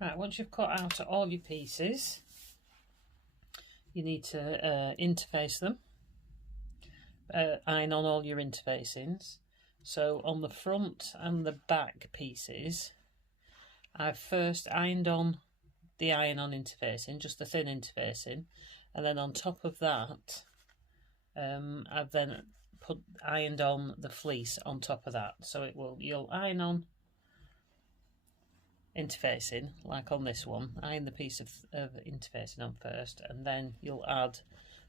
Right, once you've cut out all your pieces, you need to interface them, iron on all your interfacings. So on the front and the back pieces, I've first ironed on the iron-on interfacing, just the thin interfacing, and then on top of that, I've then ironed on the fleece on top of that. So you'll iron on interfacing, like on this one, iron the piece of interfacing on first, and then you'll add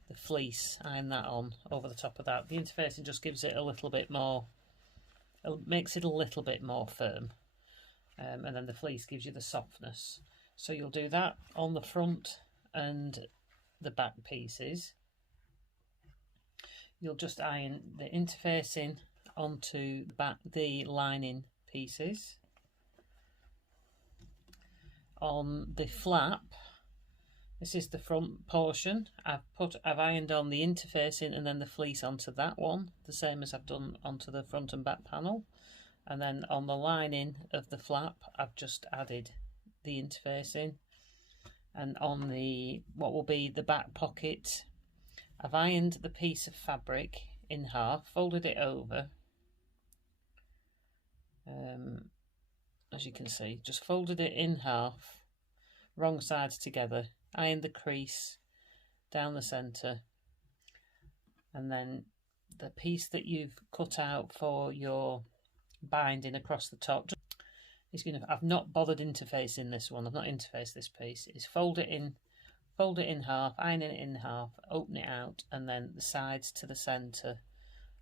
the fleece, iron that on over the top of that. The interfacing just gives it a little bit more, makes it a little bit more firm, and then the fleece gives you the softness. So you'll do that on the front and the back pieces. You'll just iron the interfacing onto the lining pieces. On the flap, this is the front portion. I've ironed on the interfacing and then the fleece onto that one, the same as I've done onto the front and back panel. And then on the lining of the flap, I've just added the interfacing. And on the what will be the back pocket, I've ironed the piece of fabric in half, folded it over. As you can see, just folded it in half, wrong sides together, ironed the crease down the centre, and then the piece that you've cut out for your binding across the top is going to, I've not bothered interfacing this one, I've not interfaced this piece, is fold it in half, iron it in half, open it out, and then the sides to the centre,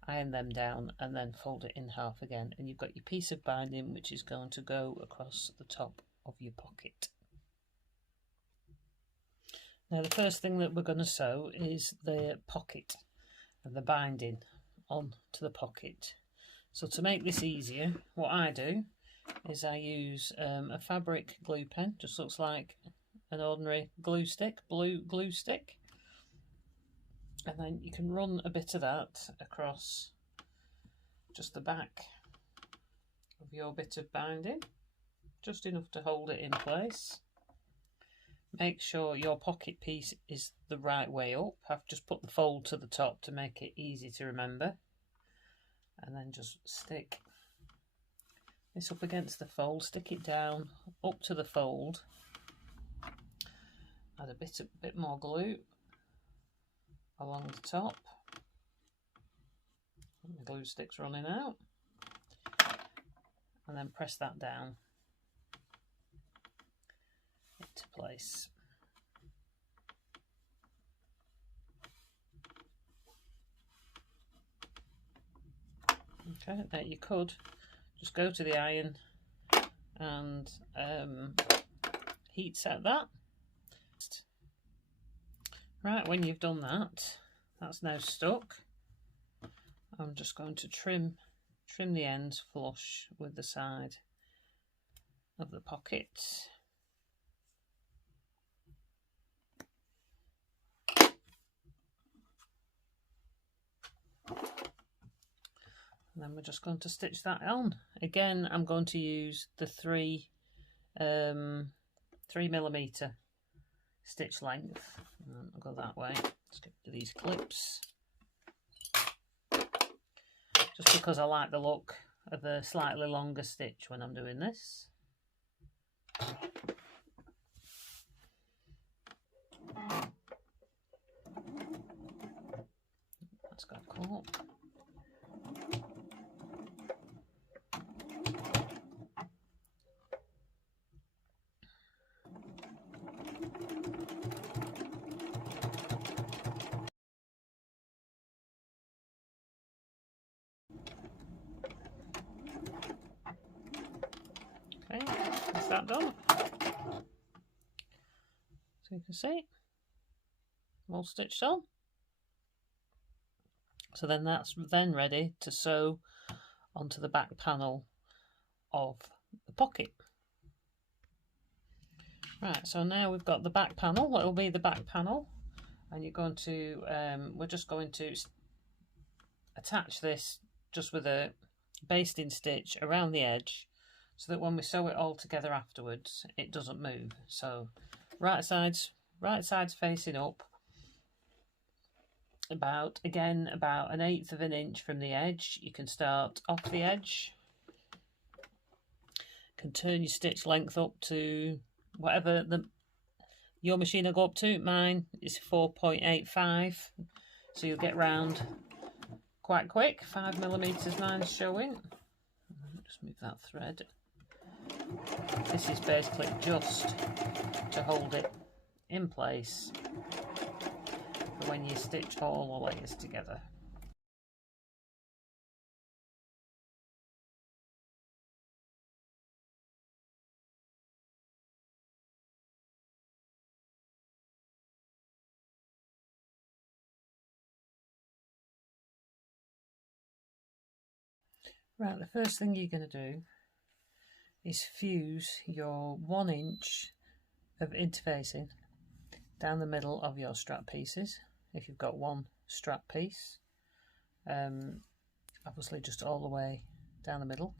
iron them down, and then fold it in half again, and you've got your piece of binding which is going to go across the top of your pocket. Now the first thing that we're going to sew is the pocket and the binding onto the pocket. So to make this easier, what I do is I use a fabric glue pen, just looks like an ordinary glue stick, blue glue stick. And then you can run a bit of that across just the back of your bit of binding, just enough to hold it in place. Make sure your pocket piece is the right way up. I've just put the fold to the top to make it easy to remember. And then just stick this up against the fold, stick it down up to the fold, add a bit more glue along the top. The glue stick's running out, and then press that down into place. Okay, now you could just go to the iron and heat set that. Right, when you've done that, that's now stuck. I'm just going to trim the ends flush with the side of the pocket. And then we're just going to stitch that on. Again, I'm going to use the 3mm stitch length. And I'll go that way. Let's get to these clips. Just because I like the look of a slightly longer stitch when I'm doing this. That's got caught. Okay, that's that done. So you can see, all stitched on. So then that's then ready to sew onto the back panel of the pocket. Right, so now we've got the back panel. It'll be the back panel, and you're going to, we're just going to attach this just with a basting stitch around the edge so that when we sew it all together afterwards, it doesn't move. So right side's facing up, about 1/8 of an inch from the edge. You can start off the edge, can turn your stitch length up to whatever your machine will go up to. Mine is 4.85, so you'll get round quite quick. 5mm mine's showing. Just move that thread. This is basically just to hold it in place for when you stitch all the layers together. Right, the first thing you're going to do is fuse your 1 inch of interfacing down the middle of your strap pieces. If you've got one strap piece, obviously just all the way down the middle.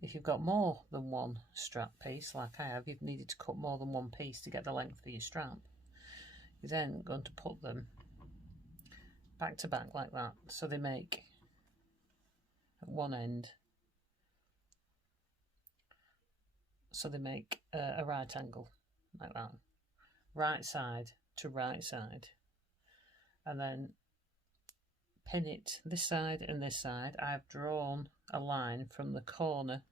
If you've got more than one strap piece, like I have, you've needed to cut more than one piece to get the length for your strap. You're then going to put them back to back like that, so they make at one end, so they make a right angle like that, right side to right side, and then pin it this side and this side. I've drawn a line from the corner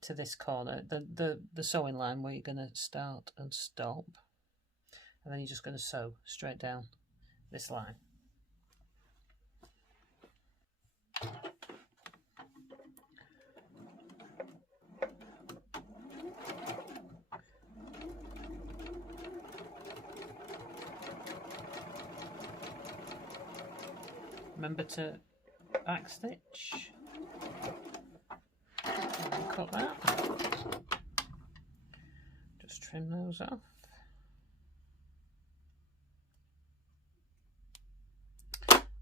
to this corner, the sewing line where you're going to start and stop, and then you're just going to sew straight down this line. Remember to back stitch, and cut that, just trim those off.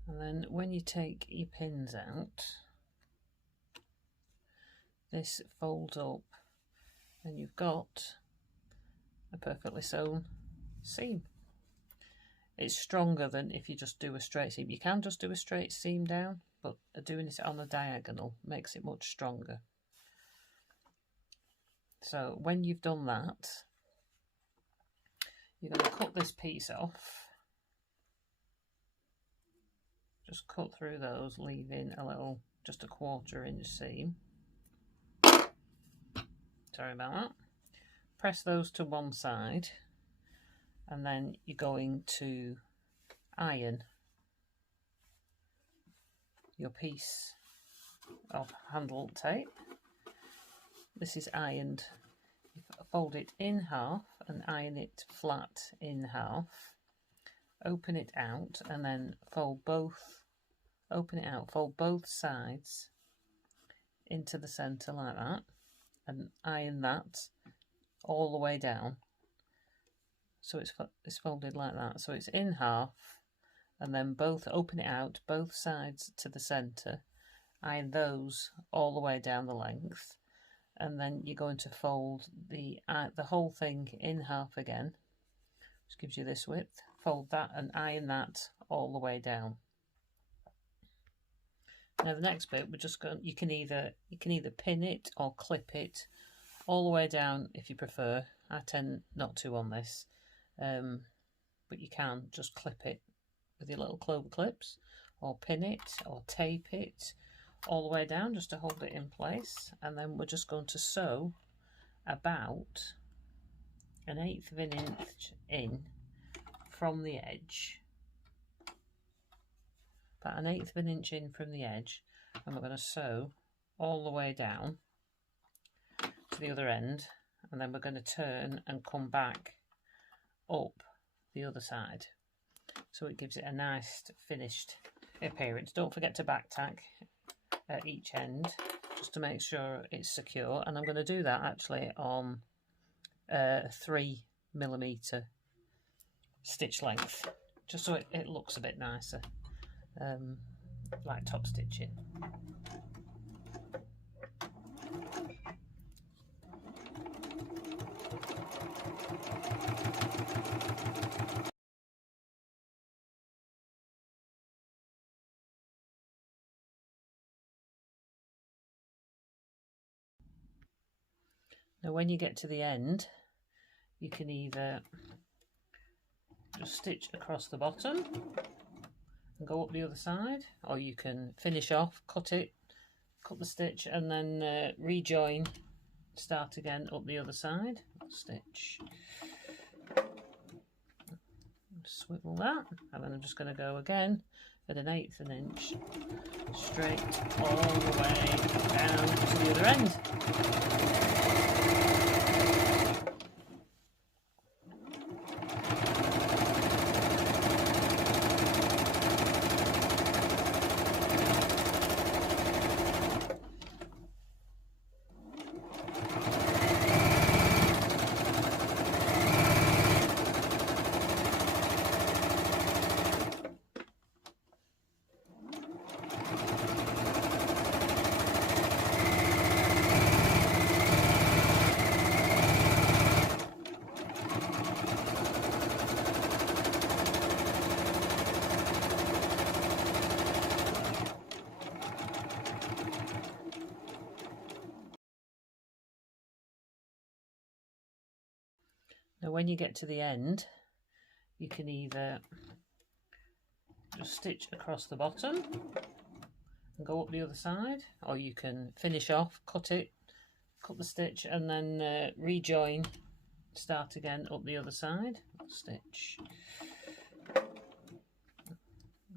And then when you take your pins out, this folds up and you've got a perfectly sewn seam. It's stronger than if you just do a straight seam. You can just do a straight seam down, but doing it on a diagonal makes it much stronger. So when you've done that, you're going to cut this piece off. Just cut through those, leaving just a 1/4 inch seam. Sorry about that. Press those to one side, and then you're going to iron your piece of handle tape. This is ironed. You fold it in half and iron it flat in half. Open it out and then fold both sides into the centre like that, and iron that all the way down. So it's folded like that. So it's in half, and then open it out, both sides to the centre, iron those all the way down the length, and then you're going to fold the whole thing in half again, which gives you this width. Fold that and iron that all the way down. Now the next bit, we're just going. You can either pin it or clip it all the way down if you prefer. I tend not to on this, but you can just clip it with your little clover clips, or pin it or tape it all the way down just to hold it in place. And then we're just going to sew about 1/8 of an inch in from the edge, about 1/8 of an inch in from the edge, and we're going to sew all the way down to the other end, and then we're going to turn and come back up the other side, so it gives it a nice finished appearance. Don't forget to back tack at each end just to make sure it's secure, and I'm going to do that actually on 3mm stitch length, just so it looks a bit nicer, like top stitching. Now when you get to the end, you can either just stitch across the bottom and go up the other side, or you can finish off, cut the stitch and then rejoin, start again up the other side, stitch, swivel that, and then I'm just going to go again at 1/8 of an inch straight all the way down to the other end. Now when you get to the end, you can either just stitch across the bottom and go up the other side, or you can finish off, cut the stitch and then rejoin, start again up the other side, stitch,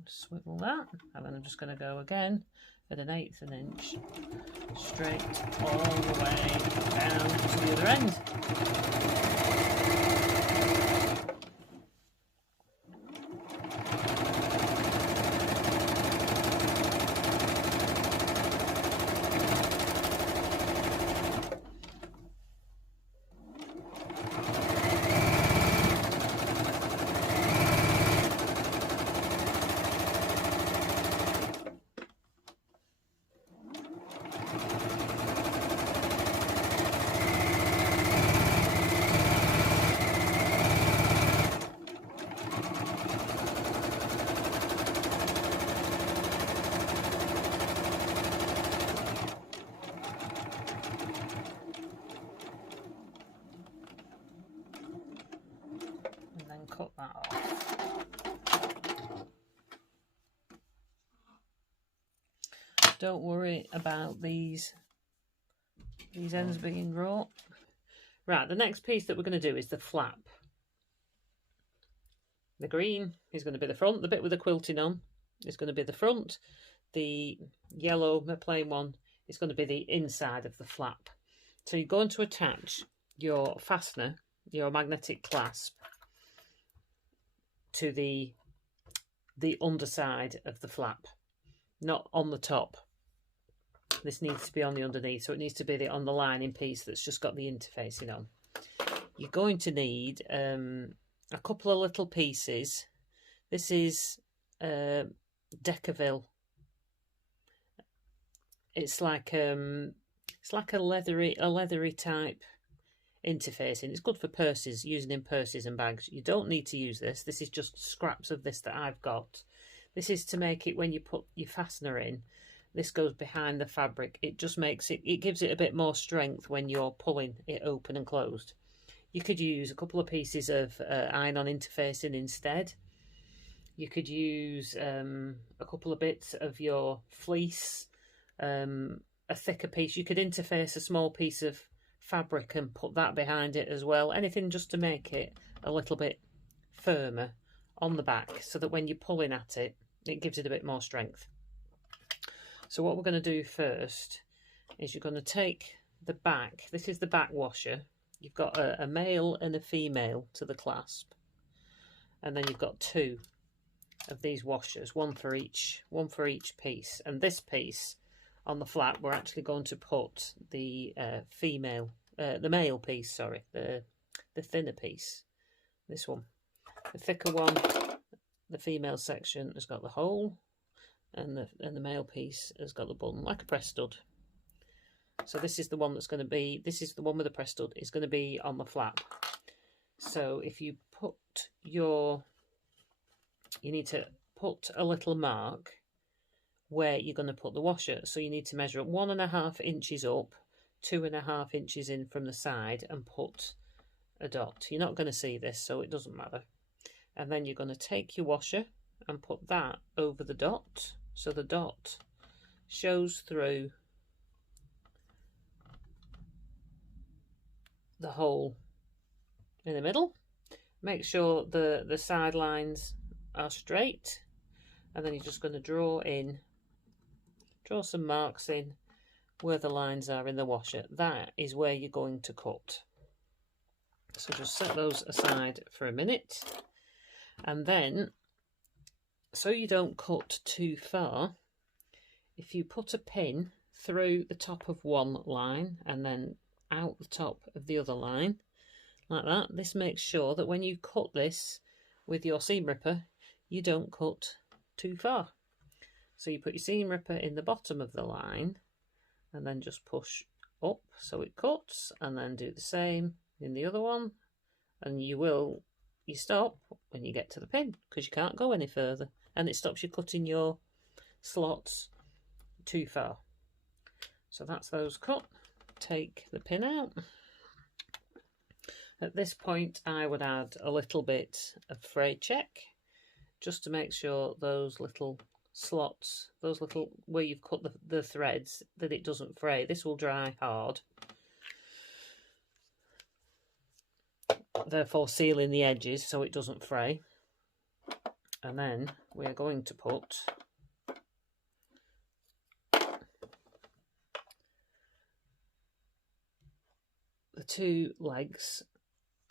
swivel that, and then I'm just going to go again at 1/8 of an inch straight all the way down to the other end. Cut that off. Don't worry about these ends being raw. Right, the next piece that we're going to do is the flap. The green is going to be the front, the bit with the quilting on is going to be the front. The yellow, the plain one, is going to be the inside of the flap. So you're going to attach your fastener, your magnetic clasp, to the underside of the flap, not on the top. This needs to be on the underneath, so it needs to be on the lining piece that's just got the interfacing on. You're going to need a couple of little pieces. This is Decaville. It's like a leathery type interfacing. It's good for purses, using in purses and bags. You don't need to use this. This is just scraps of this that I've got. This is to make it, when you put your fastener in, this goes behind the fabric. It just makes it, it gives it a bit more strength when you're pulling it open and closed. You could use a couple of pieces of iron-on interfacing instead. You could use a couple of bits of your fleece, a thicker piece. You could interface a small piece of fabric and put that behind it as well. Anything just to make it a little bit firmer on the back, so that when you're pulling at it, it gives it a bit more strength. So what we're going to do first is you're going to take the back. This is the back washer. You've got a male and a female to the clasp, and then you've got two of these washers, one for each piece. And this piece on the flap, we're actually going to put the male piece, sorry, the thinner piece, this one. The thicker one, the female section, has got the hole, and the male piece has got the button, like a press stud. So this is the one that's going to be, this is the one with the press stud, is going to be on the flap. So if you put you need to put a little mark where you're going to put the washer. So you need to measure up 1.5 inches up 2.5 inches in from the side and put a dot. You're not going to see this, so it doesn't matter. And then you're going to take your washer and put that over the dot, so the dot shows through the hole in the middle. Make sure the side lines are straight, and then you're just going to draw some marks in where the lines are in the washer. That is where you're going to cut. So just set those aside for a minute, and then, so you don't cut too far, if you put a pin through the top of one line and then out the top of the other line, like that, this makes sure that when you cut this with your seam ripper, you don't cut too far. So you put your seam ripper in the bottom of the line and then just push up so it cuts, and then do the same in the other one, and you stop when you get to the pin, because you can't go any further, and it stops you cutting your slots too far. So that's those cut. Take the pin out. At this point I would add a little bit of Fray check, just to make sure those little slots, those little where you've cut the threads, that it doesn't fray. This will dry hard, therefore sealing the edges so it doesn't fray. And then we're going to put the two legs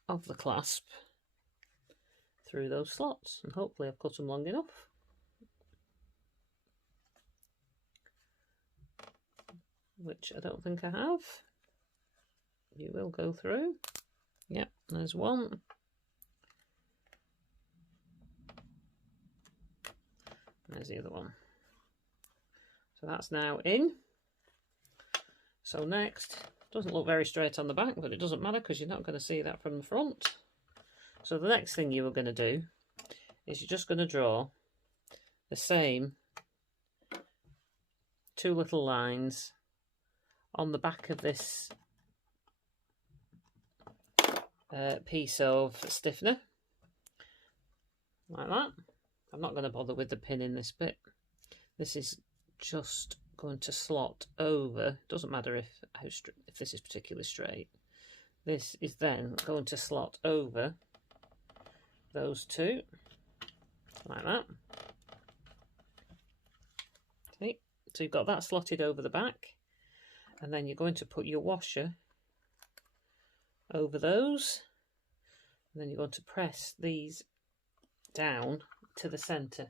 of the clasp through those slots, and hopefully I've cut them long enough. Which I don't think I have. You will go through. Yep, there's one. There's the other one. So that's now in. So next, doesn't look very straight on the back, but it doesn't matter because you're not going to see that from the front. So the next thing you are going to do is you're just going to draw the same two little lines on the back of this piece of stiffener, like that. I'm not going to bother with the pin in this bit. This is just going to slot over. Doesn't matter if this is particularly straight. This is then going to slot over those two, like that. Okay, so you've got that slotted over the back, and then you're going to put your washer over those, and then you're going to press these down to the centre.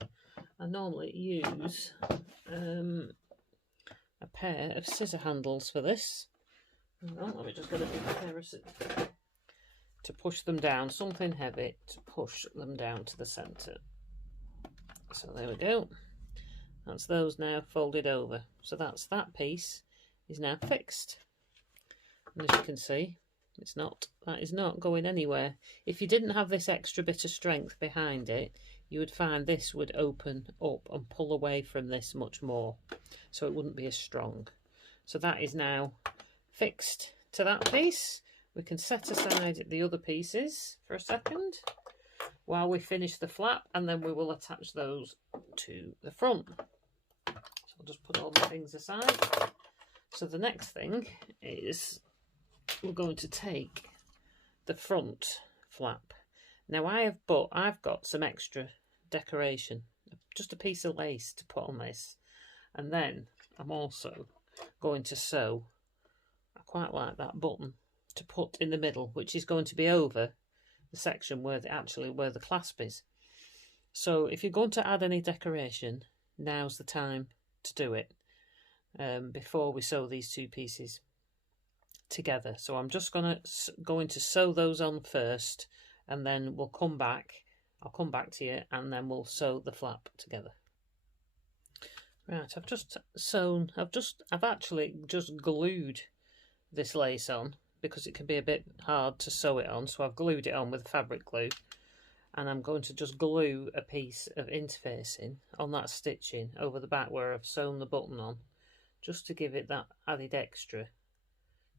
I normally use a pair of scissor handles for this. Let me just get a big pair of scissors to push them down, something heavy to push them down to the centre. So there we go. That's those now folded over. So that's that piece is now fixed. And as you can see, that is not going anywhere. If you didn't have this extra bit of strength behind it, you would find this would open up and pull away from this much more, so it wouldn't be as strong. So that is now fixed to that piece. We can set aside the other pieces for a second while we finish the flap, and then we will attach those to the front. So I'll just put all the things aside. So the next thing is we're going to take the front flap. Now I've got some extra decoration, just a piece of lace to put on this, and then I'm also going to sew, I quite like that button to put in the middle, which is going to be over the section where the clasp is. So if you're going to add any decoration, now's the time to do it, before we sew these two pieces together. So I'm just going to sew those on first, and then we'll come back. I'll come back to you, and then we'll sew the flap together. Right, I've actually just glued this lace on because it can be a bit hard to sew it on. So I've glued it on with fabric glue, and I'm going to just glue a piece of interfacing on that stitching over the back where I've sewn the button on, just to give it that added extra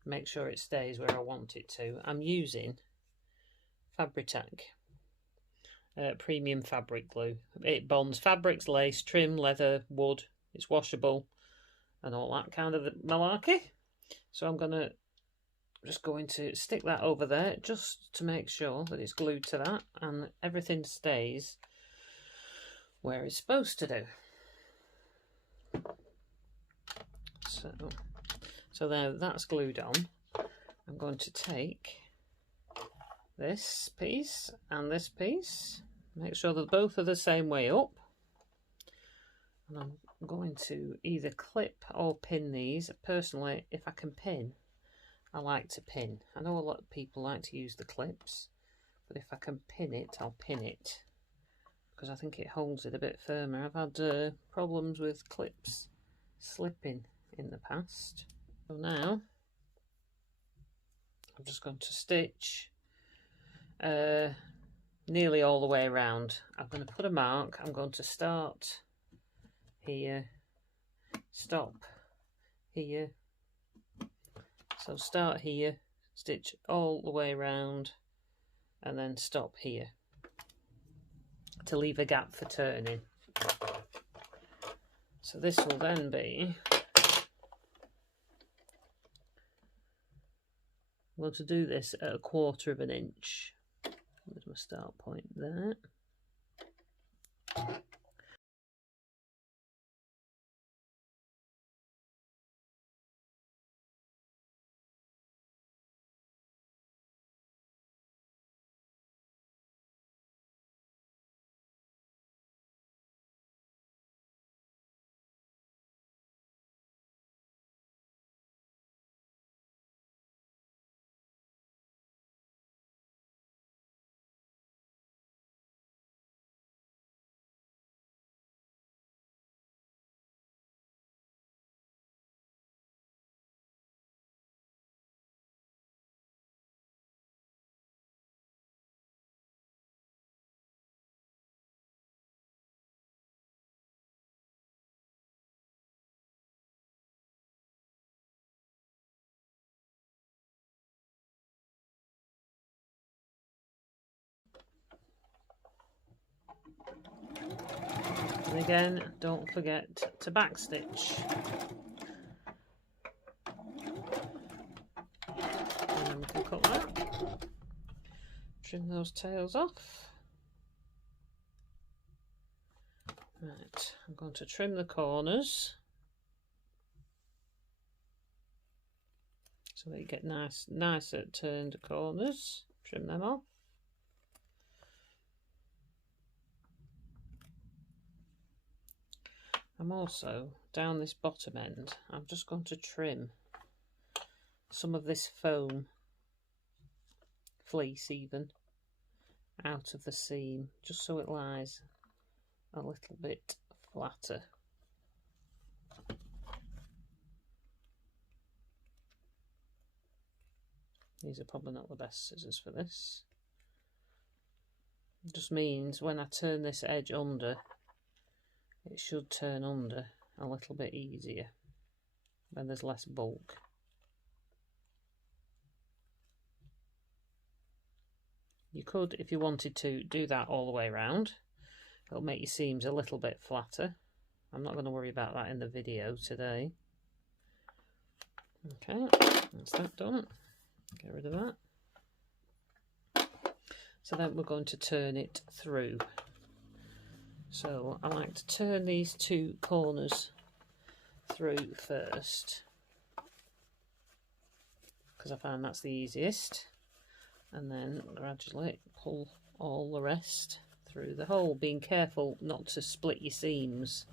make sure it stays where I want it to. I'm using Fabri-tac premium fabric glue. It bonds fabrics, lace, trim, leather, wood. It's washable and all that kind of malarkey. So I'm just going to stick that over there just to make sure that it's glued to that and everything stays where it's supposed to do. So now that's glued on, I'm going to take this piece and this piece, make sure that both are the same way up, and I'm going to either clip or pin these. Personally, if I can pin, I like to pin. I know a lot of people like to use the clips, but if I can pin it, I'll pin it, because I think it holds it a bit firmer. I've had problems with clips slipping in the past. So now I'm just going to stitch nearly all the way around. I'm going to put a mark. I'm going to start here, stop here. So start here, stitch all the way around, and then stop here to leave a gap for turning. So this will then be, I'm going to do this at 1/4 of an inch. There's my start point there. And again, don't forget to backstitch. And then we can cut that. Trim those tails off. Right, I'm going to trim the corners so that you get nicer turned corners. Trim them off. I'm also, down this bottom end, I'm just going to trim some of this foam, fleece even, out of the seam, just so it lies a little bit flatter. These are probably not the best scissors for this. It just means when I turn this edge under, it should turn under a little bit easier when there's less bulk. You could, if you wanted to, do that all the way around. It'll make your seams a little bit flatter. I'm not going to worry about that in the video today. Okay, that's that done. Get rid of that. So then we're going to turn it through. So I like to turn these two corners through first, because I find that's the easiest, and then gradually pull all the rest through the hole, being careful not to split your seams.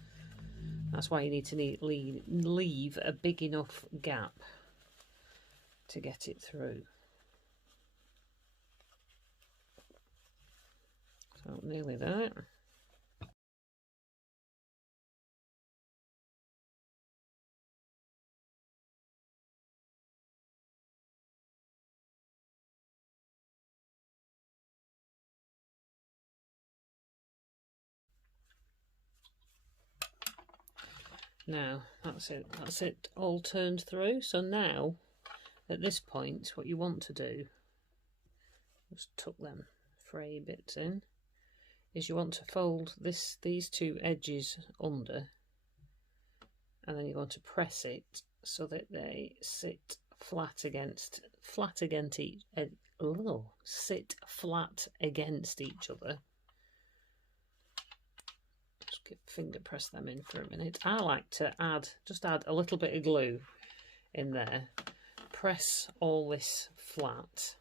That's why you need to leave a big enough gap to get it through. So nearly there. Now that's it all turned through. So now At this point, what you want to do, just tuck them fray bits in, is you want to fold these two edges under, and then you're going to press it so that they sit flat against each other. Just finger press them in for a minute. I like to add a little bit of glue in there, press all this flat,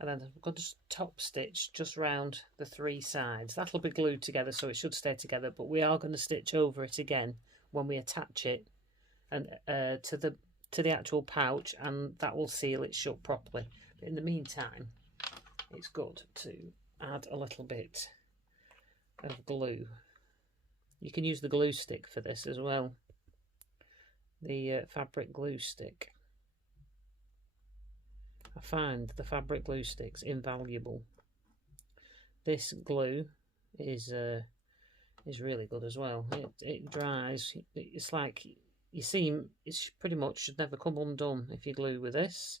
and then I'm going to top stitch just round the three sides. That'll be glued together, so it should stay together, but we are going to stitch over it again when we attach it and to the actual pouch, and that will seal it shut properly. But in the meantime, it's good to add a little bit of glue. You can use the glue stick for this as well, the fabric glue stick. I find the fabric glue sticks invaluable. This glue is really good as well. It dries. It's like, you see, it's pretty much should never come undone if you glue with this.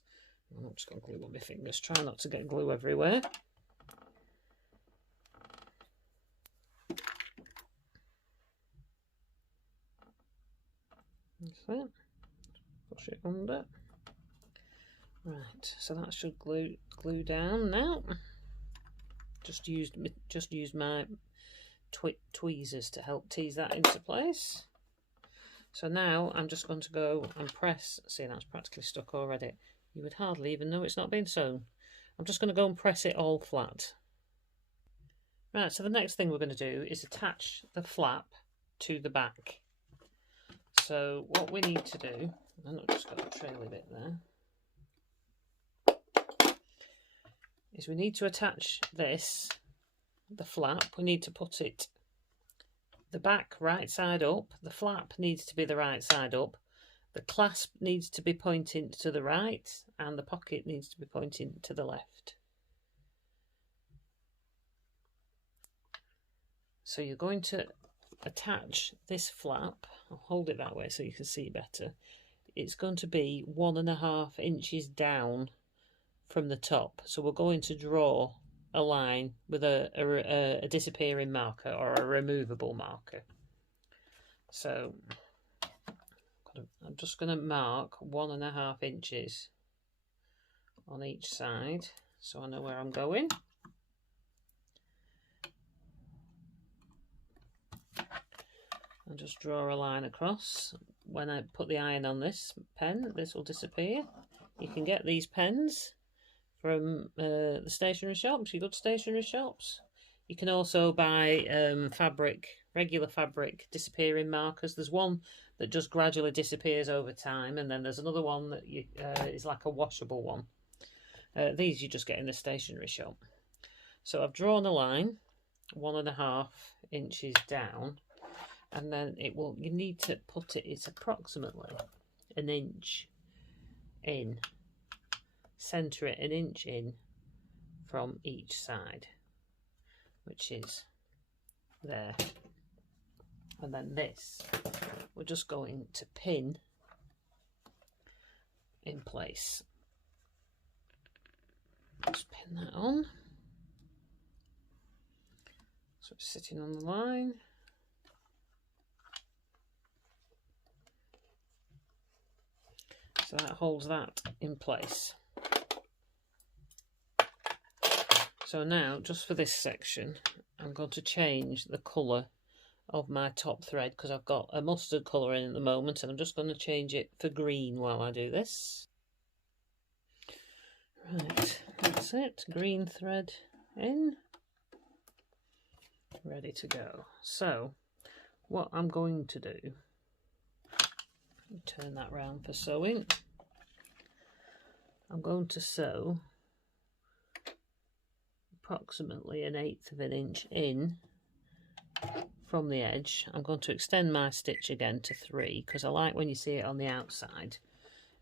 I'm just going to glue on my fingers. Try not to get glue everywhere. That's it. Push it under. Right, so that should glue down now. Just used my tweezers to help tease that into place. So now I'm just going to go and press. See, that's practically stuck already. You would hardly even know it's not been sewn. I'm just going to go and press it all flat. Right, so the next thing we're going to do is attach the flap to the back. So what we need to do, I've just got a traily bit there, is we need to attach this, the flap, we need to put it, the back right side up, the flap needs to be the right side up, the clasp needs to be pointing to the right, and the pocket needs to be pointing to the left. So you're going to attach this flap, I'll hold it that way so you can see better, it's going to be 1.5 inches down from the top. So we're going to draw a line with a disappearing marker or a removable marker. So I'm just going to mark 1.5 inches on each side so I know where I'm going. I'll just draw a line across. When I put the iron on this pen, this will disappear. You can get these pens from the stationery shops, your good stationery shops. You can also buy regular fabric disappearing markers. There's one that just gradually disappears over time, and then there's another one that is like a washable one. These you just get in the stationery shop. So I've drawn a line 1.5 inches down, and then you need to put it's approximately 1 inch in. Centre it 1 inch in from each side, which is there. And then this, we're just going to pin in place. Just pin that on. So it's sitting on the line. So that holds that in place. So now, just for this section, I'm going to change the colour of my top thread because I've got a mustard colour in at the moment, and I'm just going to change it for green while I do this. Right, that's it. Green thread in. Ready to go. So, what I'm going to do, turn that round for sewing. I'm going to sew approximately 1/8 of an inch in from the edge. I'm going to extend my stitch again to 3 because I like when you see it on the outside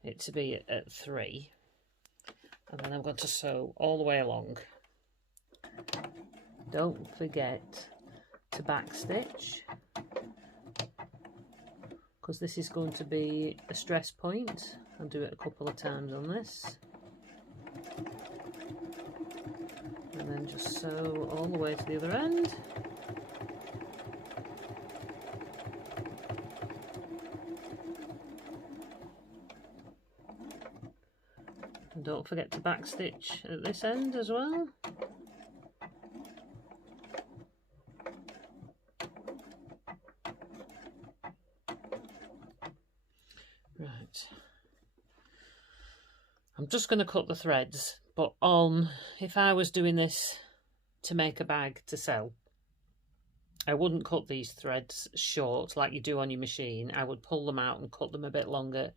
it to be at 3, and then I'm going to sew all the way along. Don't forget to back stitch because this is going to be a stress point, I'll do it a couple of times on this. And then just sew all the way to the other end. And don't forget to backstitch at this end as well. Right. I'm just going to cut the threads, but if I was doing this to make a bag to sell, I wouldn't cut these threads short like you do on your machine. I would pull them out and cut them a bit longer,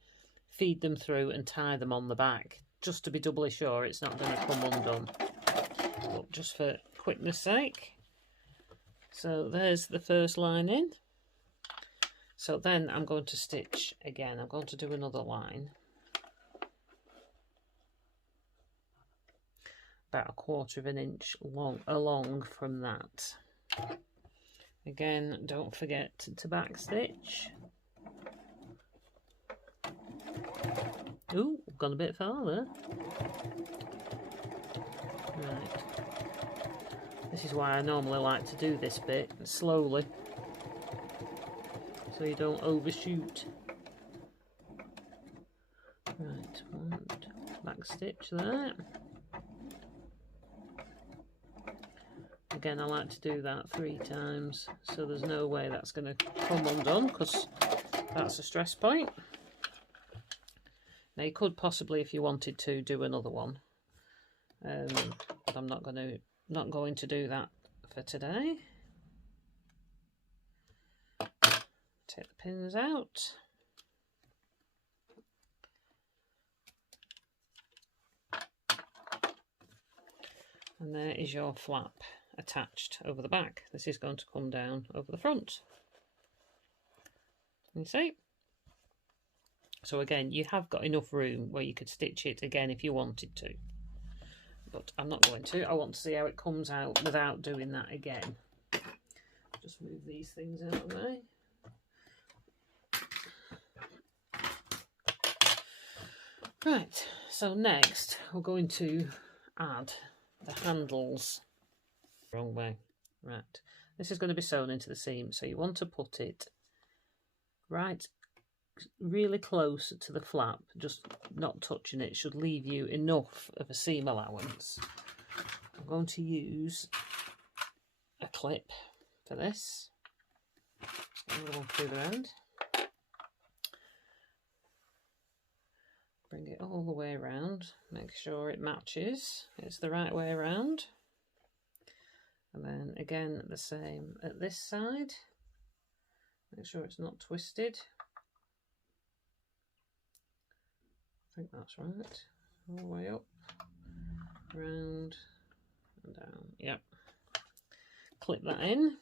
feed them through and tie them on the back, just to be doubly sure it's not going to come undone. But just for quickness sake. So there's the first line in. So then I'm going to stitch again. I'm going to do another line. About 1/4 of an inch along from that. Again, don't forget to backstitch. Ooh, I've gone a bit farther. Right. This is why I normally like to do this bit slowly, so you don't overshoot. Right, backstitch there. Again, I like to do that 3 times, so there's no way that's going to come undone, because that's a stress point. Now you could possibly, if you wanted to, do another one, but I'm not going to do that for today. Take the pins out. And there is your flap attached over the back. This is going to come down over the front. You see? So again, you have got enough room where you could stitch it again if you wanted to. But I'm not going to. I want to see how it comes out without doing that again. Just move these things out of the way. Right, so next we're going to add the handles. Wrong way. Right, this is going to be sewn into the seam, so you want to put it right really close to the flap, just not touching it. Should leave you enough of a seam allowance. I'm going to use a clip for this. Another one through the end. Bring it all the way around, make sure it matches, it's the right way around. And then again the same at this side, make sure it's not twisted. I think that's right. All the way up, round and down. Yep. Clip that in.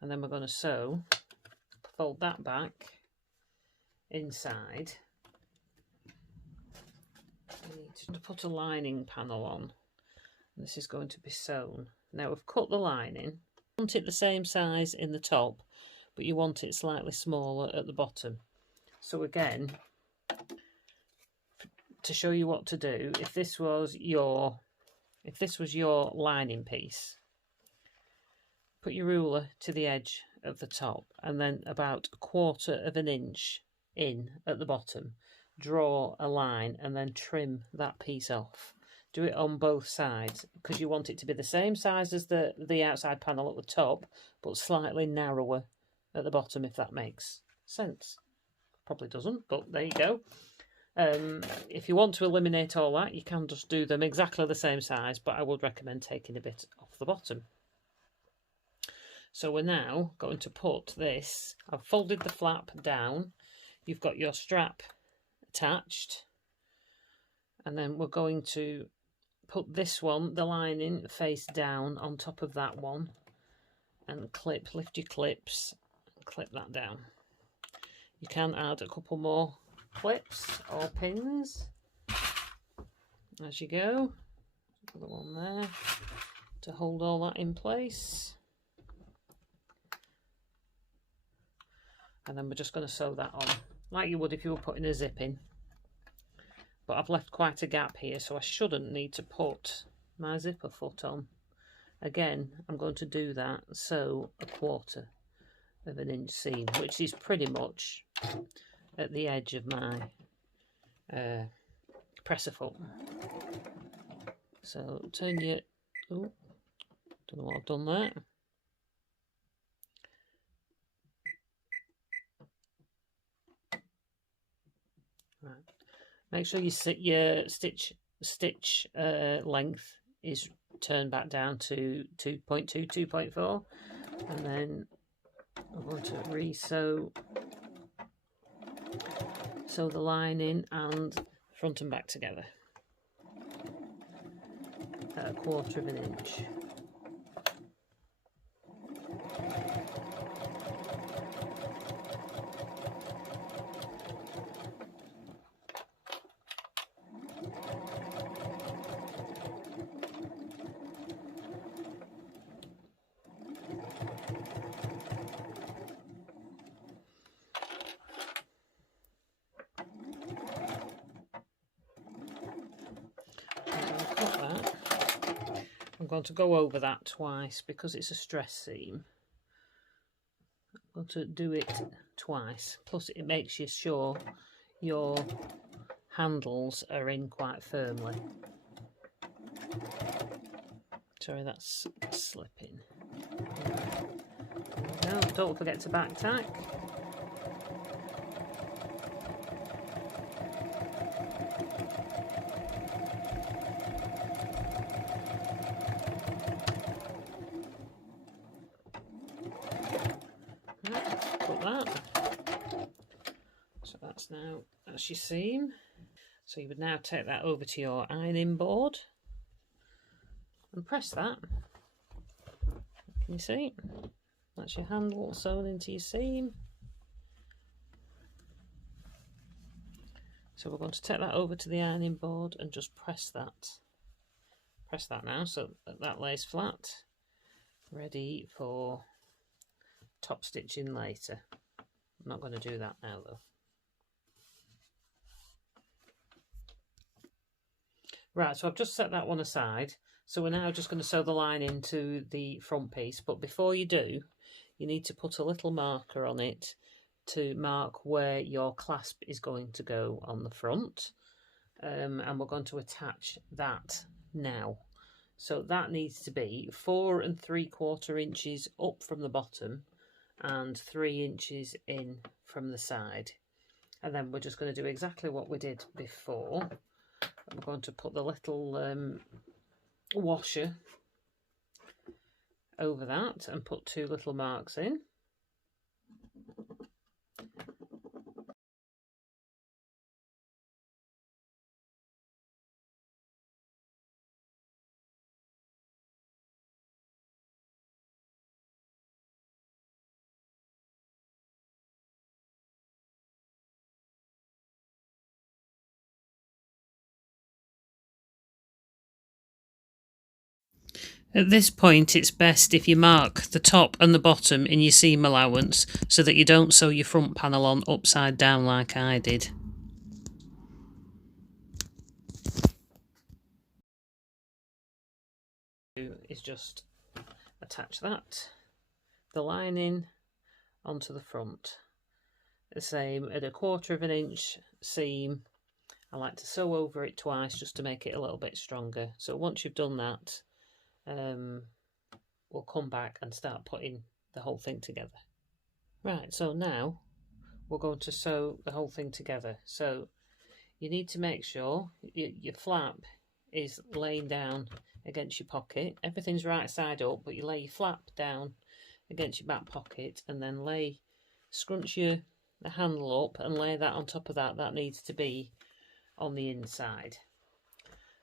And then we're going to sew, fold that back inside. We need to put a lining panel on. And this is going to be sewn. Now we've cut the lining. You want it the same size in the top, but you want it slightly smaller at the bottom. So again, to show you what to do, if this was your lining piece, put your ruler to the edge of the top and then about 1/4 of an inch in at the bottom, draw a line and then trim that piece off. Do it on both sides because you want it to be the same size as the outside panel at the top, but slightly narrower at the bottom, if that makes sense. Probably doesn't, but there you go. If you want to eliminate all that, you can just do them exactly the same size, but I would recommend taking a bit off the bottom. So we're now going to put this, I've folded the flap down, you've got your strap attached, and then we're going to put this one, the lining, face down on top of that one, and lift your clips, and clip that down. You can add a couple more clips or pins as you go. Another one there to hold all that in place. And then we're just going to sew that on like you would if you were putting a zip in. But I've left quite a gap here, so I shouldn't need to put my zipper foot on. Again, I'm going to do that, sew 1/4 of an inch seam, which is pretty much at the edge of my presser foot. So turn your, oh, don't know what I've done there. Right. Make sure your stitch length is turned back down to 2.2, 2.4, and then I'm going to re-sew the lining and front and back together at 1/4 of an inch. I'm going to go over that twice because it's a stress seam. I'm going to do it twice, plus it makes you sure your handles are in quite firmly. Sorry, that's slipping. Now, don't forget to back tack. That's your seam. So you would now take that over to your ironing board and press that. Can you see? That's your handle sewn into your seam. So we're going to take that over to the ironing board and just press that. Press that now so that lays flat, ready for top stitching later. I'm not going to do that now though. Right, so I've just set that one aside. So we're now just going to sew the line into the front piece. But before you do, you need to put a little marker on it to mark where your clasp is going to go on the front. And we're going to attach that now. So that needs to be 4 3/4 inches up from the bottom and 3 inches in from the side. And then we're just going to do exactly what we did before. We're going to put the little washer over that and put 2 little marks in. At this point, it's best if you mark the top and the bottom in your seam allowance so that you don't sew your front panel on upside down like I did. Is just attach that, the lining onto the front. The same at 1/4 of an inch seam. I like to sew over it twice just to make it a little bit stronger. So once you've done that, we'll come back and start putting the whole thing together. Right, so now we're going to sew the whole thing together. So you need to make sure your flap is laying down against your pocket. Everything's right side up, but you lay your flap down against your back pocket and then scrunch the handle up and lay that on top of that. That needs to be on the inside.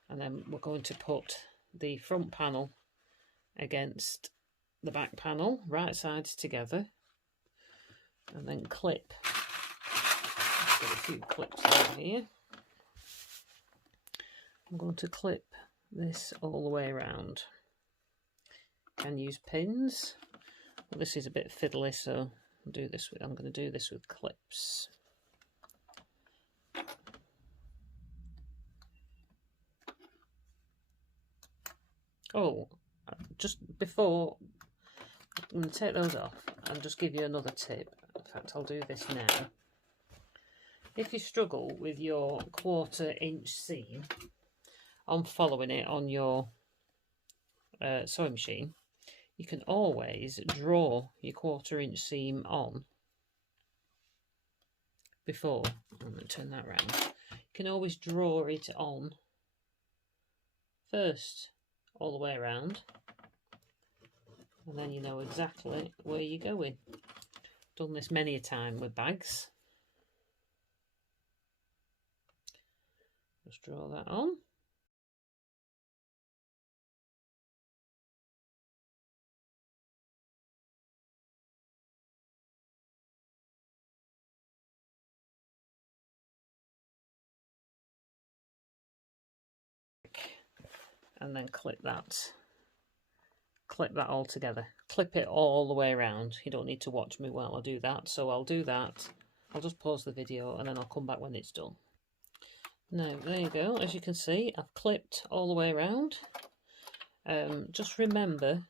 And then we're going to put the front panel against the back panel, right sides together, and then clip. Let's get a few clips over here. I'm going to clip this all the way around. You can use pins, but this is a bit fiddly, so I'm going to do this with clips. Oh, just before, I'm going to take those off and just give you another tip. In fact, I'll do this now. If you struggle with your 1/4 inch seam on following it on your sewing machine, you can always draw your 1/4 inch seam on before. I'm going to turn that round. You can always draw it on first all the way around, and then you know exactly where you're going. Done this many a time with bags. Just draw that on. And then clip that all together. Clip it all the way around. You don't need to watch me while I do that. So I'll do that. I'll just pause the video and then I'll come back when it's done. Now, there you go. As you can see, I've clipped all the way around. Just remember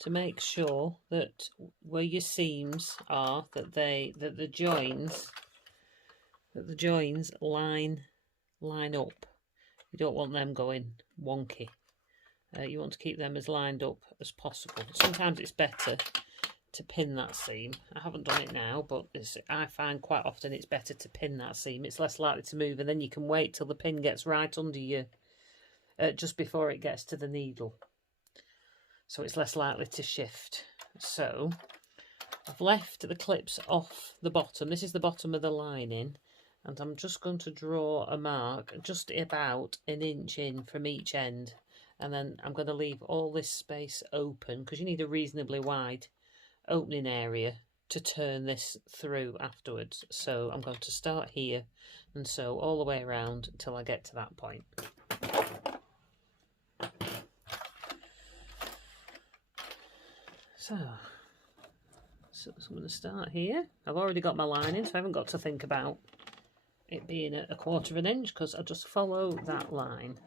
to make sure that where your seams are, that the joins line up. You don't want them going wonky. You want to keep them as lined up as possible. Sometimes it's better to pin that seam. I haven't done it now, but I find quite often it's better to pin that seam. It's less likely to move, and then you can wait till the pin gets right under you, just before it gets to the needle. So it's less likely to shift. So I've left the clips off the bottom. This is the bottom of the lining. And I'm just going to draw a mark just about 1 inch in from each end. And then I'm going to leave all this space open because you need a reasonably wide opening area to turn this through afterwards. So I'm going to start here and sew all the way around until I get to that point. So I'm going to start here. I've already got my lining, so I haven't got to think about it being a 1/4 inch because I just follow that line.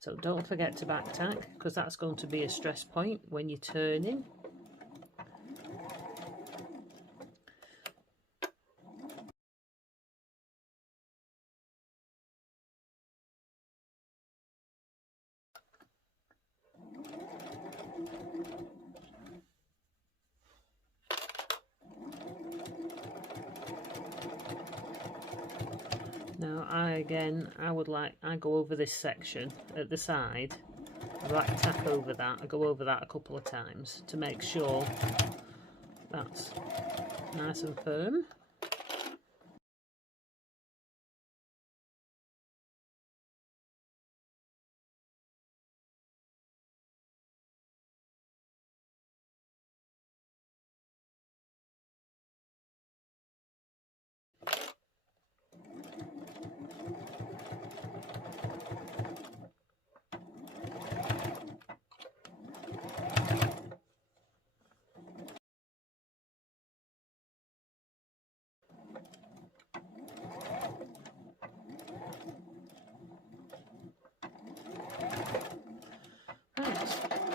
So don't forget to back tack because that's going to be a stress point when you're turning. Now I go over this section at the side, back tack over that. I go over that a couple of times to make sure that's nice and firm.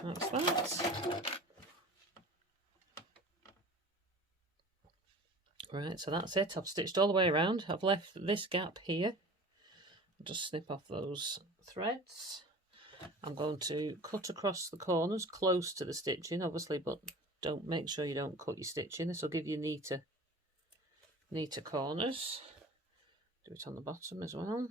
That's that. Right, so that's it. I've stitched all the way around. I've left this gap here. I'll just snip off those threads. I'm going to cut across the corners close to the stitching, obviously, but make sure you don't cut your stitching. This will give you neater corners. Do it on the bottom as well.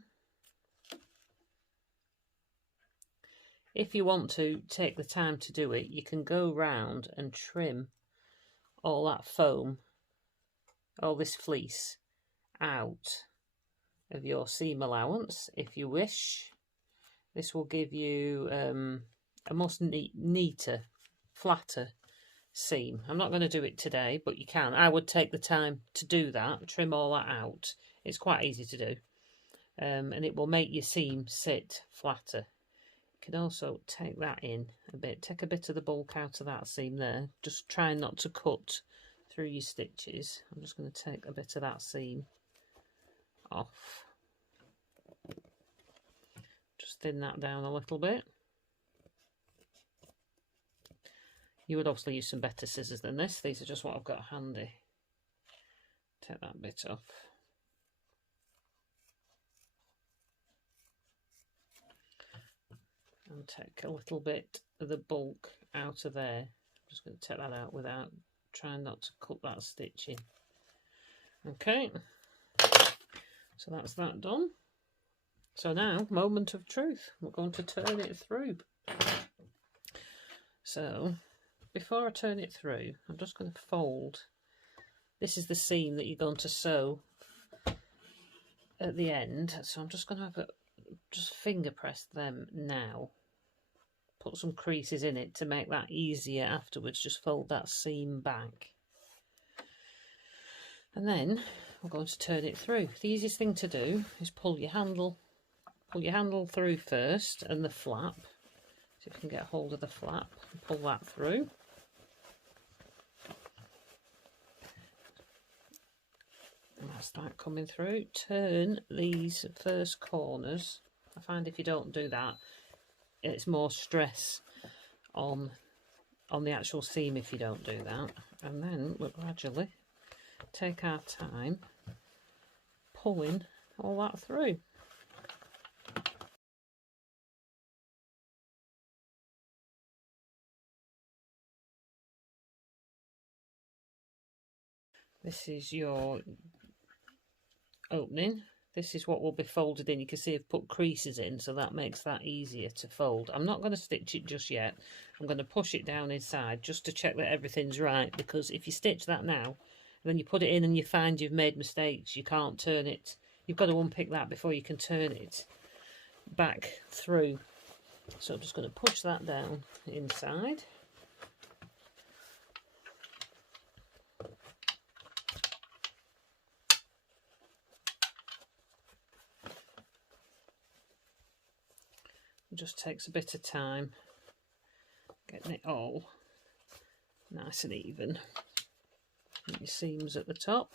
If you want to take the time to do it, you can go round and trim all that foam, all this fleece, out of your seam allowance if you wish. This will give you a much neater, flatter seam. I'm not going to do it today, but you can. I would take the time to do that, trim all that out. It's quite easy to do, and it will make your seam sit flatter. You can also take that in a bit, take a bit of the bulk out of that seam there. Just try not to cut through your stitches. I'm just going to take a bit of that seam off. Just thin that down a little bit. You would obviously use some better scissors than this. These are just what I've got handy. Take that bit off. And take a little bit of the bulk out of there. I'm just going to take that out without trying not to cut that stitch in. Okay, so that's that done. So now, moment of truth. We're going to turn it through. So before I turn it through, I'm just going to fold. This is the seam that you're going to sew at the end. So I'm just going to have just finger press them now. Put some creases in it to make that easier afterwards. Just fold that seam back. And then we're going to turn it through. The easiest thing to do is pull your handle through first, and the flap. So you can get hold of the flap and pull that through. And that's that coming through. Turn these first corners. I find if you don't do that, it's more stress on the actual seam if you don't do that. And then we'll gradually take our time pulling all that through. This is your opening. This is what will be folded in. You can see I've put creases in, so that makes that easier to fold. I'm not going to stitch it just yet. I'm going to push it down inside just to check that everything's right, because if you stitch that now, and then you put it in and you find you've made mistakes, you can't turn it. You've got to unpick that before you can turn it back through. So I'm just going to push that down inside. It just takes a bit of time getting it all nice and even. And your seams at the top.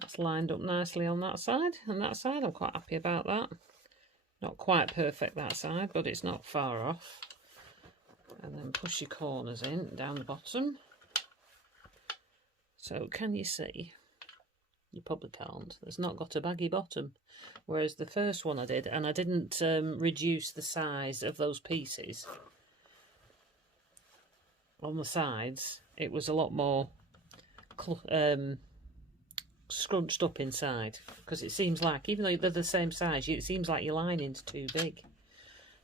That's lined up nicely on that side, and that side I'm quite happy about that. Not quite perfect that side, but it's not far off. And then push your corners in down the bottom. So can you see? You probably can't. It's not got a baggy bottom. Whereas the first one I did, and I didn't reduce the size of those pieces on the sides, it was a lot more scrunched up inside, because it seems like, even though they're the same size, it seems like your lining's too big.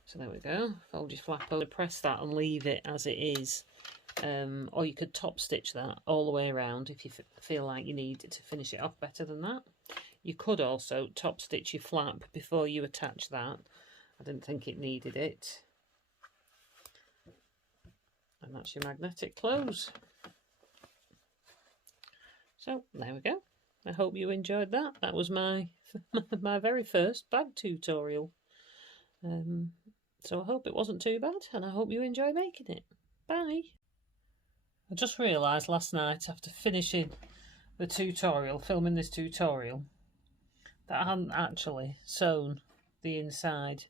So there we go. Fold your flap over, press that and leave it as it is. Or you could top stitch that all the way around if you feel like you need to finish it off better than that. You could also top stitch your flap before you attach that. I didn't think it needed it. And that's your magnetic close. So there we go. I hope you enjoyed that. That was my my very first bag tutorial. So I hope it wasn't too bad, and I hope you enjoy making it. Bye. I just realised last night, after finishing the tutorial, filming this tutorial, that I hadn't actually sewn the inside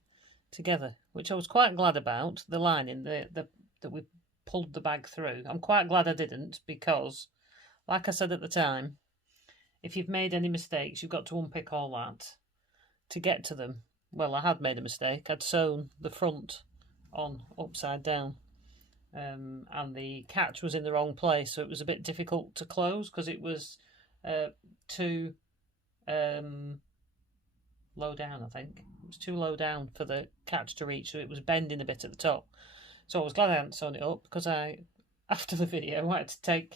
together, which I was quite glad about. The lining that we pulled the bag through, I'm quite glad I didn't, because, like I said at the time, if you've made any mistakes, you've got to unpick all that to get to them. Well, I had made a mistake. I'd sewn the front on upside down. And the catch was in the wrong place, so it was a bit difficult to close because it was too low down, I think. It was too low down for the catch to reach, so it was bending a bit at the top. So I was glad I hadn't sewn it up, because after the video, I had to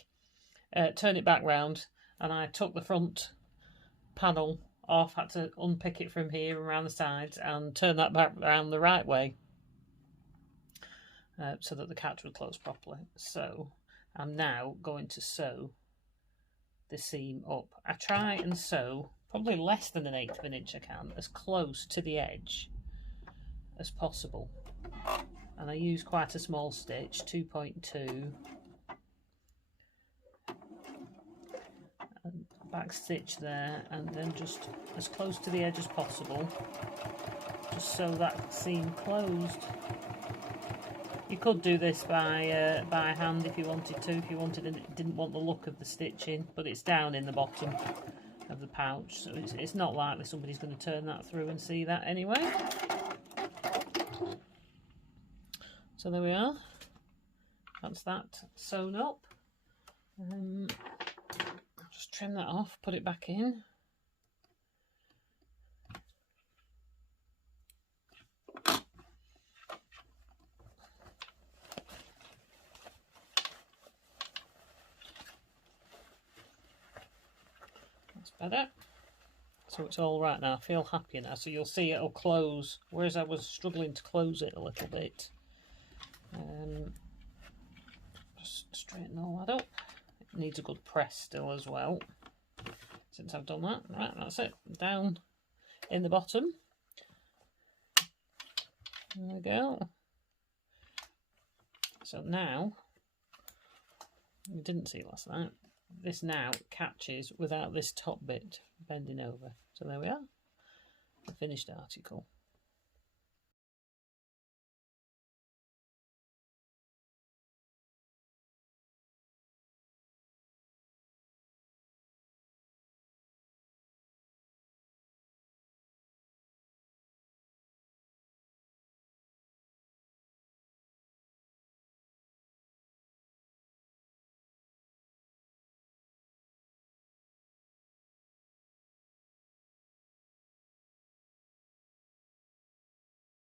turn it back round, and I took the front panel off, had to unpick it from here around the sides and turn that back around the right way. So that the catch would close properly. So I'm now going to sew the seam up. I try and sew probably less than 1/8 of an inch I can, as close to the edge as possible. And I use quite a small stitch, 2.2, back stitch there, and then just as close to the edge as possible, just so that seam closed. You could do this by hand if you wanted to, didn't want the look of the stitching, but it's down in the bottom of the pouch, so it's not likely somebody's going to turn that through and see that anyway. So there we are, that's that sewn up. Just trim that off, put it back in. That's better. So it's all right now. I feel happy now. So you'll see it'll close, whereas I was struggling to close it a little bit. Just straighten all that up. It needs a good press still as well. Since I've done that, right, that's it. Down in the bottom. There we go. So now, you didn't see last night, this now catches without this top bit bending over. So there we are, the finished article.